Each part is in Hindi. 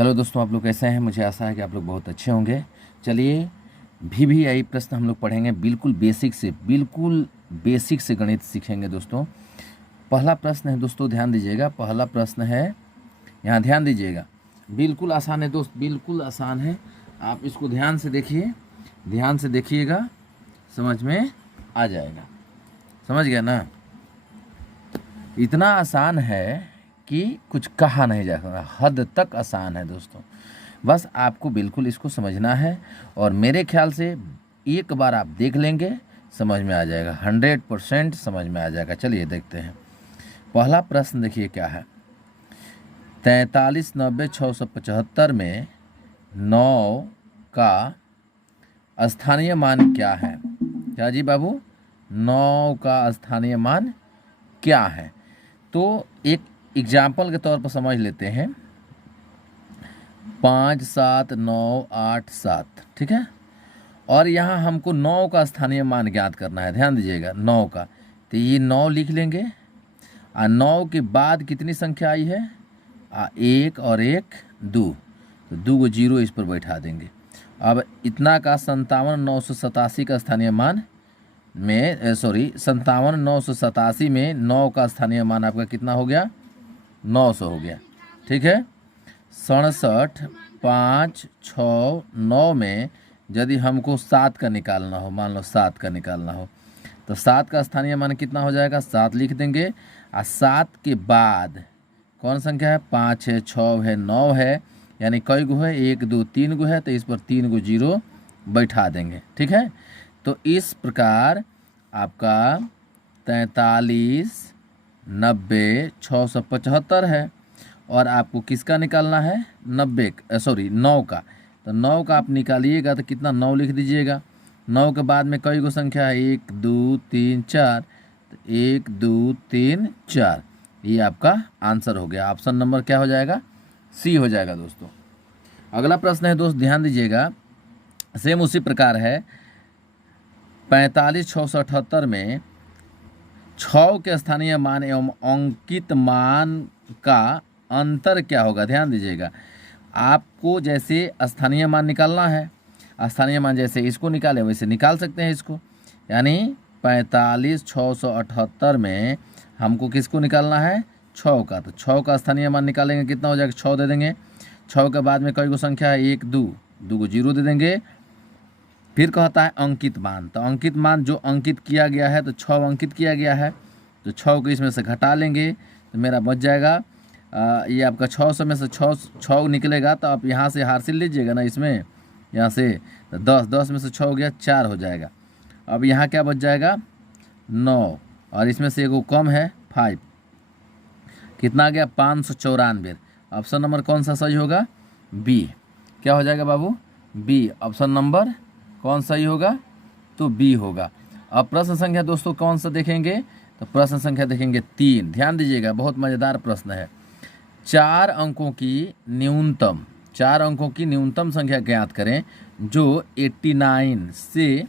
हेलो दोस्तों, आप लोग कैसे हैं। मुझे आशा है कि आप लोग बहुत अच्छे होंगे। चलिए VVI प्रश्न हम लोग पढ़ेंगे। बिल्कुल बेसिक से गणित सीखेंगे दोस्तों। पहला प्रश्न है दोस्तों, ध्यान दीजिएगा। पहला प्रश्न है, यहाँ ध्यान दीजिएगा। बिल्कुल आसान है दोस्त, बिल्कुल आसान है। आप इसको ध्यान से देखिए, ध्यान से देखिएगा, समझ में आ जाएगा। समझ गया ना। इतना आसान है कि कुछ कहा नहीं जा सकता, हद तक आसान है दोस्तों। बस आपको बिल्कुल इसको समझना है और मेरे ख्याल से एक बार आप देख लेंगे, समझ में आ जाएगा। 100% समझ में आ जाएगा। चलिए देखते हैं। पहला प्रश्न देखिए क्या है। 43, 90, 675 में 9 का स्थानीय मान क्या है? क्या जी बाबू? 9 का स्थानीय मान क्या है? तो एक एग्जाम्पल के तौर पर समझ लेते हैं। 5, 7, 9, 8, 7, ठीक है। और यहाँ हमको 9 का स्थानीय मान ज्ञात करना है। ध्यान दीजिएगा, 9 का। तो ये 9 लिख लेंगे। 9 के बाद कितनी संख्या आई है? 1 और 1 2, तो 2 को 0 इस पर बैठा देंगे। अब इतना का 57,987 का स्थानीय मान में 57,987 में 9 का स्थानीय मान आपका कितना हो गया? 900 हो गया, ठीक है। 67, 5, 6, 9 में यदि हमको 7 का निकालना हो, मान लो 7 का निकालना हो, तो 7 का स्थानीय मान कितना हो जाएगा? 7 लिख देंगे। और 7 के बाद कौन संख्या है? 5 है, 6 है, 9 है, यानी कई गो है? 1 2 3 गो है, तो इस पर 3 गो 0 बैठा देंगे, ठीक है। तो इस प्रकार आपका 43, 90, 675 है। और आपको किसका निकालना है? 9 का। तो 9 का आप निकालिएगा तो कितना? 9 लिख दीजिएगा। 9 के बाद में कई गो संख्या है? 1 2 3 4, तो 1 2 3 4। ये आपका आंसर हो गया। ऑप्शन नंबर क्या हो जाएगा? सी हो जाएगा दोस्तों। अगला प्रश्न है दोस्त, ध्यान दीजिएगा। सेम उसी प्रकार है। 45, 678 में 6 के स्थानीय मान एवं अंकित मान का अंतर क्या होगा? ध्यान दीजिएगा। आपको जैसे स्थानीय मान निकालना है, स्थानीय मान जैसे इसको निकाले वैसे निकाल सकते हैं इसको। यानी 45, 678 में हमको किसको निकालना है? 6 का। तो 6 का स्थानीय मान निकालेंगे, कितना हो जाएगा? 6 दे देंगे। 6 के बाद में कई गो संख्या है? 1 2, 2 को 0 दे देंगे। फिर कहता है अंकित मान। तो अंकित मान जो अंकित किया गया है, तो 6 अंकित किया गया है, तो 6 को इसमें से घटा लेंगे, तो मेरा बच जाएगा ये आपका 600 में से 6 निकलेगा। तो आप यहाँ से हासिल लीजिएगा ना, इसमें यहाँ से तो 10 में से 6 हो गया, 4 हो जाएगा। अब यहाँ क्या बच जाएगा? 9, और इसमें से एगो कम है 5, कितना आ गया? 594। ऑप्शन नंबर कौन सा सही होगा? बी। क्या हो जाएगा बाबू? बी। ऑप्शन नंबर कौन सही होगा? तो बी होगा। अब प्रश्न संख्या दोस्तों कौन सा देखेंगे? तो प्रश्न संख्या देखेंगे 3। ध्यान दीजिएगा, बहुत मज़ेदार प्रश्न है। 4 अंकों की न्यूनतम संख्या ज्ञात करें जो 89 से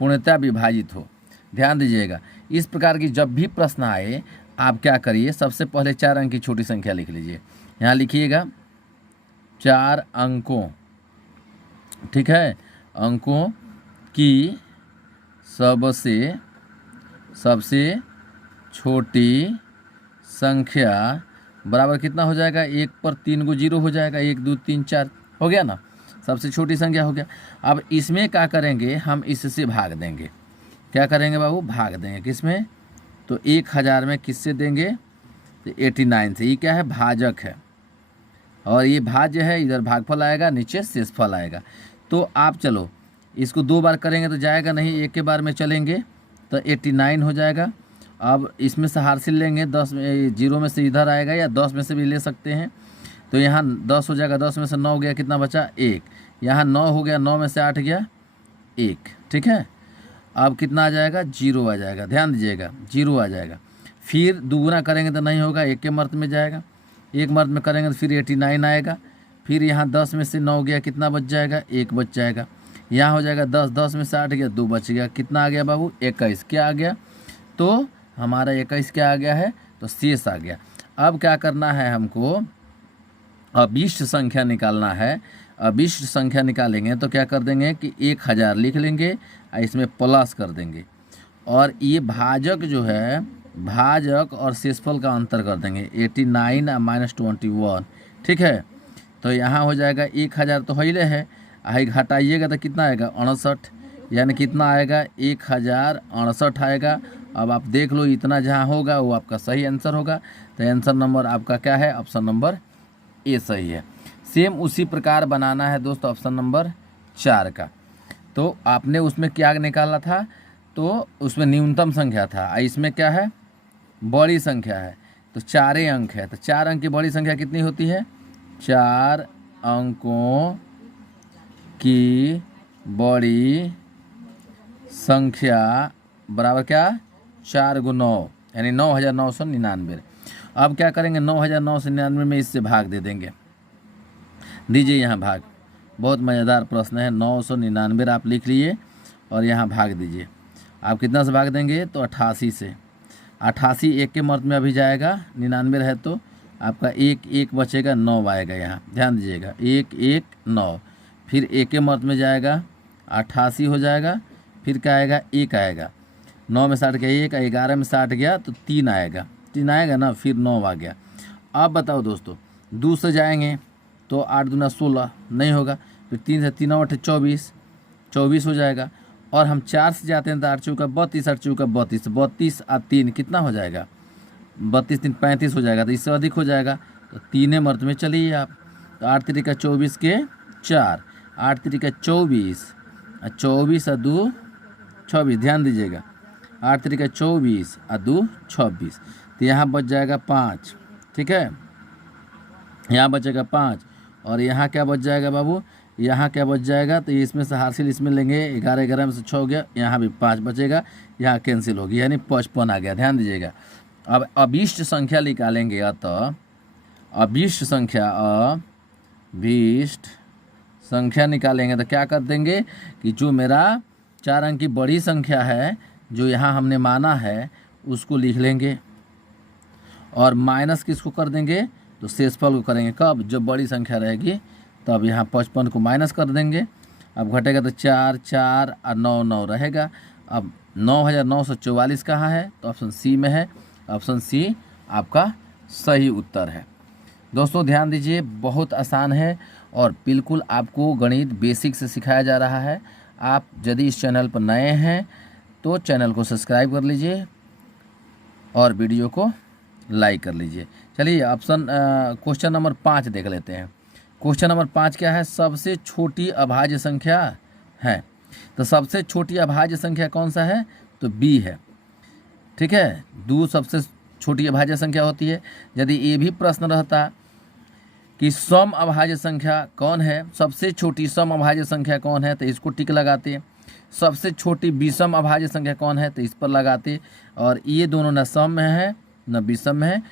पूर्णतः विभाजित हो। ध्यान दीजिएगा, इस प्रकार की जब भी प्रश्न आए, आप क्या करिए? सबसे पहले 4 अंक की छोटी संख्या लिख लीजिए। यहाँ लिखिएगा 4 अंकों, ठीक है, अंकों की सबसे छोटी संख्या बराबर कितना हो जाएगा? 1 पर 3 गो 0 हो जाएगा। 1 2 3 4 हो गया ना, सबसे छोटी संख्या हो गया। अब इसमें क्या करेंगे? हम इससे भाग देंगे। क्या करेंगे बाबू? भाग देंगे। किसमें? तो 1000 में किससे देंगे? तो 89 से। ये क्या है? भाजक है, और ये भाज्य है। इधर भागफल आएगा, नीचे शेषफल आएगा। तो आप चलो इसको 2 बार करेंगे तो जाएगा नहीं, एक के बार में चलेंगे तो 89 हो जाएगा। अब इसमें से हासिल लेंगे, 10 में 0 में से इधर आएगा, या 10 में से भी ले सकते हैं। तो यहाँ 10 हो जाएगा, 10 में से 9 गया, कितना बचा? 1। यहाँ 9 हो गया, 9 में से 8 गया 1, ठीक है। अब कितना आ जाएगा? 0 आ जाएगा। ध्यान दीजिएगा, 0 आ जाएगा। फिर दुगुना करेंगे तो नहीं होगा, 1 के मर्द में जाएगा। 1 मर्द में करेंगे तो फिर 89 आएगा। फिर यहाँ 10 में से 9 गया, कितना बच जाएगा? 1 बच जाएगा। यहाँ हो जाएगा 10, 10 में से 8 गया, 2 बच गया, कितना आ गया बाबू? 21। क्या आ गया? तो हमारा 21 क्या आ गया है? तो शेष आ गया। अब क्या करना है हमको? अभिष्ट संख्या निकालना है। अभिष्ट संख्या निकालेंगे तो क्या कर देंगे कि 1000 लिख लेंगे और इसमें प्लस कर देंगे, और ये भाजक जो है, भाजक और शेषफल का अंतर कर देंगे 89 और -21, ठीक है। तो यहाँ हो जाएगा 1000 तो हिले है, घटाइएगा तो कितना आएगा 68, यानी कितना आएगा 1068 आएगा। अब आप देख लो इतना जहाँ होगा वो आपका सही आंसर होगा। तो आंसर नंबर आपका क्या है, ऑप्शन नंबर ए सही है। सेम उसी प्रकार बनाना है दोस्तों ऑप्शन नंबर 4 का। तो आपने उसमें क्या निकाला था, तो उसमें न्यूनतम संख्या था, इसमें क्या है बड़ी संख्या है, तो 4 अंक है। तो 4 अंक की बड़ी संख्या कितनी होती है, 4 अंकों की बड़ी संख्या बराबर क्या, 4 × 9 यानी 9999। अब क्या करेंगे 9999 में इससे भाग दे देंगे, दीजिए यहाँ भाग। बहुत मज़ेदार प्रश्न है। 999 आप लिख लिए और यहाँ भाग दीजिए। आप कितना से भाग देंगे, तो 88 से। 88 एक के मर्द में अभी जाएगा, 99 है तो आपका 1 बचेगा, 9 आएगा यहाँ, ध्यान दीजिएगा 1 9। फिर एक के मर्द में जाएगा 88 हो जाएगा, फिर क्या आएगा 1 आएगा, 9 में 60 गया 1, 11 में 60 गया तो 3 आएगा, 3 आएगा ना, फिर 9 आ गया। अब बताओ दोस्तों 2 से जाएंगे तो 8 दूना 16 नहीं होगा, फिर 3 से 3 8 24 हो जाएगा। और हम 4 से जाते हैं तो 8 चौका 32, 8 चौका 32, 32 और 3 कितना हो जाएगा, 32 3 35 हो जाएगा, तो इससे अधिक हो जाएगा। तो 3 मर्द में चलिए आप, तो 8 3 का 24 के 4, 8 3 का 24, 24 और 2 26, ध्यान दीजिएगा 8 3 का 24 और 2 26। तो यहाँ बच जाएगा 5, ठीक है, यहाँ बचेगा 5। और यहाँ क्या बच जाएगा बाबू, यहाँ क्या बच जाएगा, तो इसमें से हासिल इसमें लेंगे, 11 11 में से 6 हो गया, यहाँ भी 5 बचेगा, यहाँ कैंसिल होगी, यानी 55 आ गया। ध्यान दीजिएगा। अब अभिष्ट संख्या निकालेंगे, अतः अभिष्ट संख्या निकालेंगे तो क्या कर देंगे कि जो मेरा 4 अंक की बड़ी संख्या है जो यहाँ हमने माना है उसको लिख लेंगे, और माइनस किसको कर देंगे, तो शेषफल को करेंगे। कब, जब बड़ी संख्या रहेगी तब यहाँ 55 को माइनस कर देंगे। अब घटेगा तो 4 4 और 9 9 रहेगा। अब 9944 कहाँ है, तो ऑप्शन सी में है। ऑप्शन सी आपका सही उत्तर है। दोस्तों ध्यान दीजिए, बहुत आसान है और बिल्कुल आपको गणित बेसिक से सिखाया जा रहा है। आप यदि इस चैनल पर नए हैं तो चैनल को सब्सक्राइब कर लीजिए और वीडियो को लाइक कर लीजिए। चलिए क्वेश्चन नंबर 5 देख लेते हैं। क्वेश्चन नंबर 5 क्या है, सबसे छोटी अभाज्य संख्या है। तो सबसे छोटी अभाज्य संख्या कौन सा है, तो बी है, ठीक है। 2 सबसे छोटी अभाज्य संख्या होती है। यदि ये भी प्रश्न रहता कि सम अभाज्य संख्या कौन है, सबसे छोटी सम अभाज्य संख्या कौन है, तो इसको टिक लगाते। सबसे छोटी विषम अभाज्य संख्या कौन है, तो इस पर लगाते। और ये दोनों न सम में है न विषम में है,